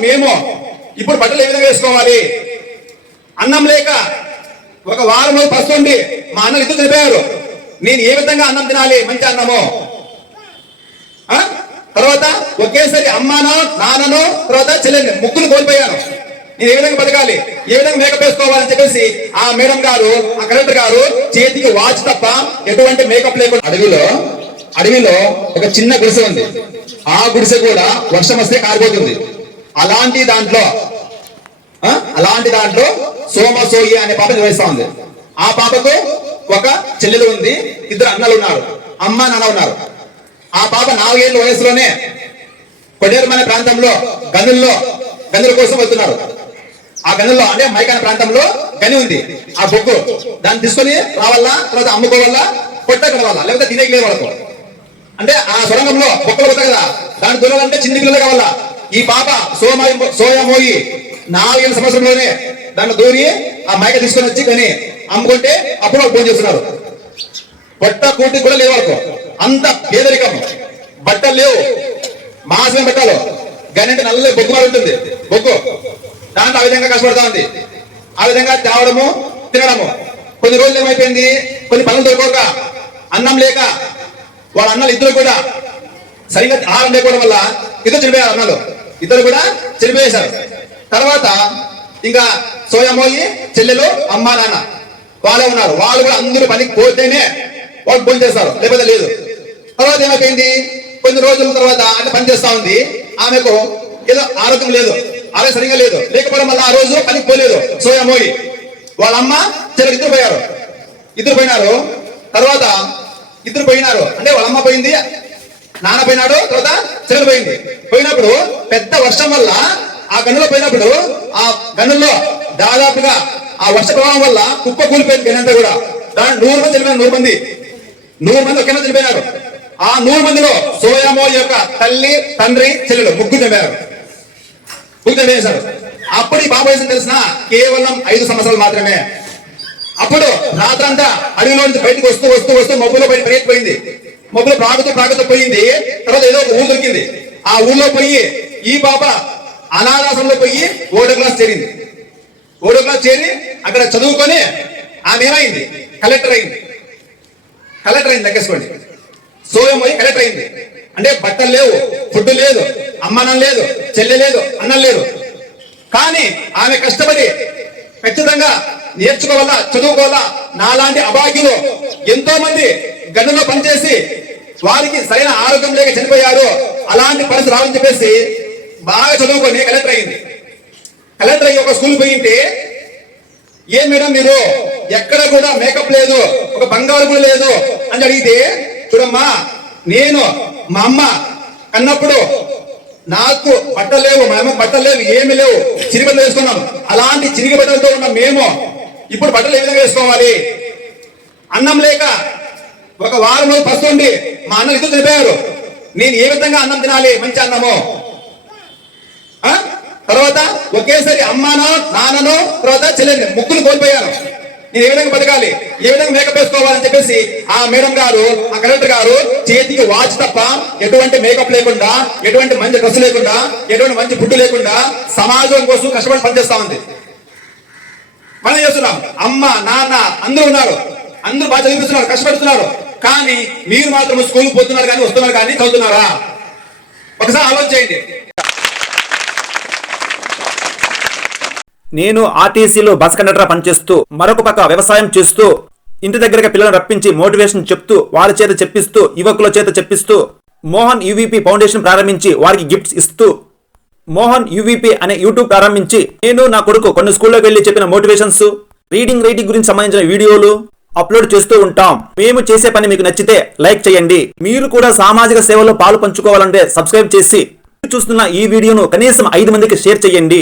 మేము ఇప్పుడు బట్టలు ఏ విధంగా వేసుకోవాలి? అన్నం లేక ఒక వారం రోజు పస్తుండి మా అన్నలు ఇద్దరు చనిపోయారు? నేను ఏ విధంగా అన్నం తినాలి? మంచి అన్నము. ఆ? తర్వాత ఒకేసారి అమ్మానో నాన్ననో తర్వాత చెల్లెని ముగ్గురు కోల్పోయాను నేను ఏ విధంగా బతకాలి? ఏ విధంగా మేకప్ వేసుకోవాలని చెప్పేసి ఆ మేడం గారు ఆ కలెక్టర్ గారు చేతికి వాచ్ తప్ప ఎటువంటి మేకప్ లేకుండా అడవిలో అడవిలో ఒక చిన్న గుడిసె ఉంది. ఆ గుడిసె కూడా వర్షం వస్తే కారిపోతుంది. అలాంటి దాంట్లో ఆ? అలాంటి దాంట్లో సోమ సోయి అనే పాప నిర్వహిస్తా ఉంది. ఆ పాపకు ఒక చెల్లెలు ఉంది ఇద్దరు అన్నలు ఉన్నారు అమ్మ నాన్న ఉన్నారు. ఆ పాప నాలుగేళ్ళ వయసులోనే కొడేరుమనే ప్రాంతంలో గనుల్లో గనుల కోసం వెళ్తున్నారు. ఆ గనుల్లో అంటే మైకాన ప్రాంతంలో గని ఉంది. ఆ బొగ్గు దాన్ని తీసుకొని రావాలా తర్వాత అమ్ముకోవాలా కొట్టగలవాలా లేకపోతే తినేకి వాళ్ళకు. అంటే ఆ సొరంగంలో బొక్కలు పోతాయి కదా దాని దూరాలంటే చిన్న పిల్లలు కావాలా. ఈ పాప సోమ సోయమోయి నాలుగైదు సంవత్సరంలోనే దాన్ని దూరి ఆ మైక తీసుకొని వచ్చి కానీ అమ్ముకుంటే అప్పుడు ఫోన్ చేస్తున్నారు. బట్ట కూటి కూడా లేవు వాళ్ళకు. అంత పేదరికం. బట్టలు లేవు. మాసమే బట్టలు గనంటే నల్ల బొగ్గు మారి ఉంటుంది. బొగ్గు. దాంట్లో ఆ విధంగా కష్టపడతా ఉంది. ఆ విధంగా తేవడము తినడము. కొన్ని రోజులు ఏమైపోయింది? కొన్ని పనులు దొరకక అన్నం లేక వాళ్ళ అన్నలు ఇద్దరు కూడా సరిగ్గా ఆహారం లేకపోవడం వల్ల ఇద్దరు చనిపోయారు అన్నలు. ఇద్దరు కూడా చనిపోయేశారు. తర్వాత ఇంకా సోయమోయి చెల్లెలు అమ్మ నాన్న వాళ్ళే ఉన్నారు. వాళ్ళు కూడా అందరూ పనికి పోతేనే వాళ్ళు పూజ చేస్తారు. లేకపోతే లేదు. తర్వాత ఏమైపోయింది? కొన్ని రోజుల తర్వాత అంటే పని చేస్తా ఉంది. ఆమెకు ఏదో ఆరోగ్యం లేదు. ఆరోగ్యం సరిగా లేదు. లేకపోవడం వల్ల ఆ రోజు పనికి పోలేదు సోయమోయి. వాళ్ళ అమ్మ చెల్లెలు ఇద్దరు పోయారు. ఇద్దరు పోయినారు. తర్వాత ఇద్దరు పోయినారు. అంటే వాళ్ళ అమ్మ పోయింది నాన్న పోయినాడు తర్వాత చెల్లెలు పోయింది. పోయినప్పుడు పెద్ద వర్షం వల్ల ఆ గనుల్లో పోయినప్పుడు ఆ గనుల్లో దాదాపుగా ఆ వర్ష ప్రభావం వల్ల కుప్ప కూలిపోయింది గనంతా కూడా. దాని నూరు మంది చనిపోయిన నూరు మంది. నూరు మంది ఒకే చనిపోయినారు. ఆ నూరు మందిలో సోయామో యొక్క తల్లి తండ్రి చెల్లెలు ముగ్గురు చంపారు ముగ్గురు చంపేశారు అప్పుడు ఈ బాబు వయసు తెలిసిన కేవలం ఐదు సంవత్సరాలు మాత్రమే. అప్పుడు రాత్రంతా అడవిలో నుంచి బయటకు వస్తూ వస్తూ వస్తూ మబ్బులో బయట పరిగెత్తిపోయింది. మొదలు ప్రాగుతూ ప్రాగుతూ పోయింది తర్వాత ఏదో ఒక ఊరు దొరికింది. ఆ ఊర్లో పోయి ఈ పాప అనాథాశ్రమంలో పోయి ఓడో క్లాస్ చేరింది. ఓడో క్లాస్ చేరి అక్కడ చదువుకొని ఆమె ఏమైంది? కలెక్టర్ అయింది. కలెక్టర్ అయింది లెక్కేసుకోండి. సోయం పోయి కలెక్టర్ అయింది. అంటే బట్టలు లేవు ఫుడ్ లేదు అమ్మనం లేదు చెల్లె లేదు అన్నం లేదు. కానీ ఆమె కష్టపడి ఖచ్చితంగా నేర్చుకోవాలా చదువుకోవాలా నాలాంటి అభాగ్యులు ఎంతో మంది గన్నులో పనిచేసి వారికి సరైన ఆరోగ్యం లేక చనిపోయారు. అలాంటి పరిస్థితి రావని చెప్పేసి బాగా చదువుకొని కలెక్టర్ అయింది కలెక్టర్ అయ్యి ఒక స్కూల్ పోయింటే ఏ మేడం మీరు? ఎక్కడ కూడా మేకప్ లేదు ఒక బంగారు కూడా లేదు అని అడిగితే చూడమ్మా నేను మా అమ్మ అన్నప్పుడు నాకు బట్టలు లేవు మా అమ్మ బట్టలు లేవు ఏమి లేవు చిరిగి బట్టలు వేసుకున్నాం అలాంటి చిరిగి బట్టలతో ఉన్న మేము ఇప్పుడు బట్టలు ఏ విధంగా వేసుకోవాలి? అన్నం లేక ఒక వారం రోజు పస్తుండి మా అన్న ఇద్దరు చనిపోయారు? నేను ఏ విధంగా అన్నం తినాలి? మంచి అన్నము. ఆ? తర్వాత ఒకేసారి అమ్మానో నాన్ననో తర్వాత చెల్లెని ముగ్గురు కోల్పోయాను. నేను ఏ విధంగా బతకాలి? ఏ విధంగా మేకప్ వేసుకోవాలని చెప్పేసి ఆ మేడం గారు ఆ కలెక్టర్ గారు చేతికి వాచ్ తప్ప ఎటువంటి మేకప్ లేకుండా ఎటువంటి మంచి డ్రెస్ లేకుండా ఎటువంటి మంచి ఫుడ్ లేకుండా సమాజం కోసం కష్టపడి పనిచేస్తా ఉంది. మనం చేస్తున్నాం? అమ్మ నాన్న అందరూ ఉన్నారు. అందరూ బాగా చదివిస్తున్నారు కష్టపడుతున్నారు. కానీ మీరు మాత్రం స్కూల్ పోతున్నారు కానీ వస్తున్నారు కానీ చదువుతున్నారా? ఒకసారి ఆలోచన చేయండి నేను ఆర్టీసీలో బస్ కండక్టర్ పనిచేస్తూ మరొక పక్క వ్యవసాయం చేస్తూ ఇంటి దగ్గరగా పిల్లలను రప్పించి మోటివేషన్ చెప్తూ వారి చేత చెప్పిస్తూ యువకుల చేత చెప్పిస్తూ మోహన్ యూవీపీ ఫౌండేషన్ ప్రారంభించి వారికి గిఫ్ట్స్ ఇస్తూ మోహన్ యూవీపీ అనే యూట్యూబ్ ప్రారంభించి నేను నా కొడుకు కొన్ని స్కూల్లోకి వెళ్ళి చెప్పిన మోటివేషన్స్ రీడింగ్ రైటింగ్ గురించి సంబంధించిన వీడియోలు అప్లోడ్ చేస్తూ ఉంటాం. మేము చేసే పని మీకు నచ్చితే లైక్ చేయండి. మీరు కూడా సామాజిక సేవలో పాలు పంచుకోవాలంటే సబ్స్క్రైబ్ చేసి చూస్తున్న ఈ వీడియోను కనీసం ఐదు మందికి షేర్ చేయండి.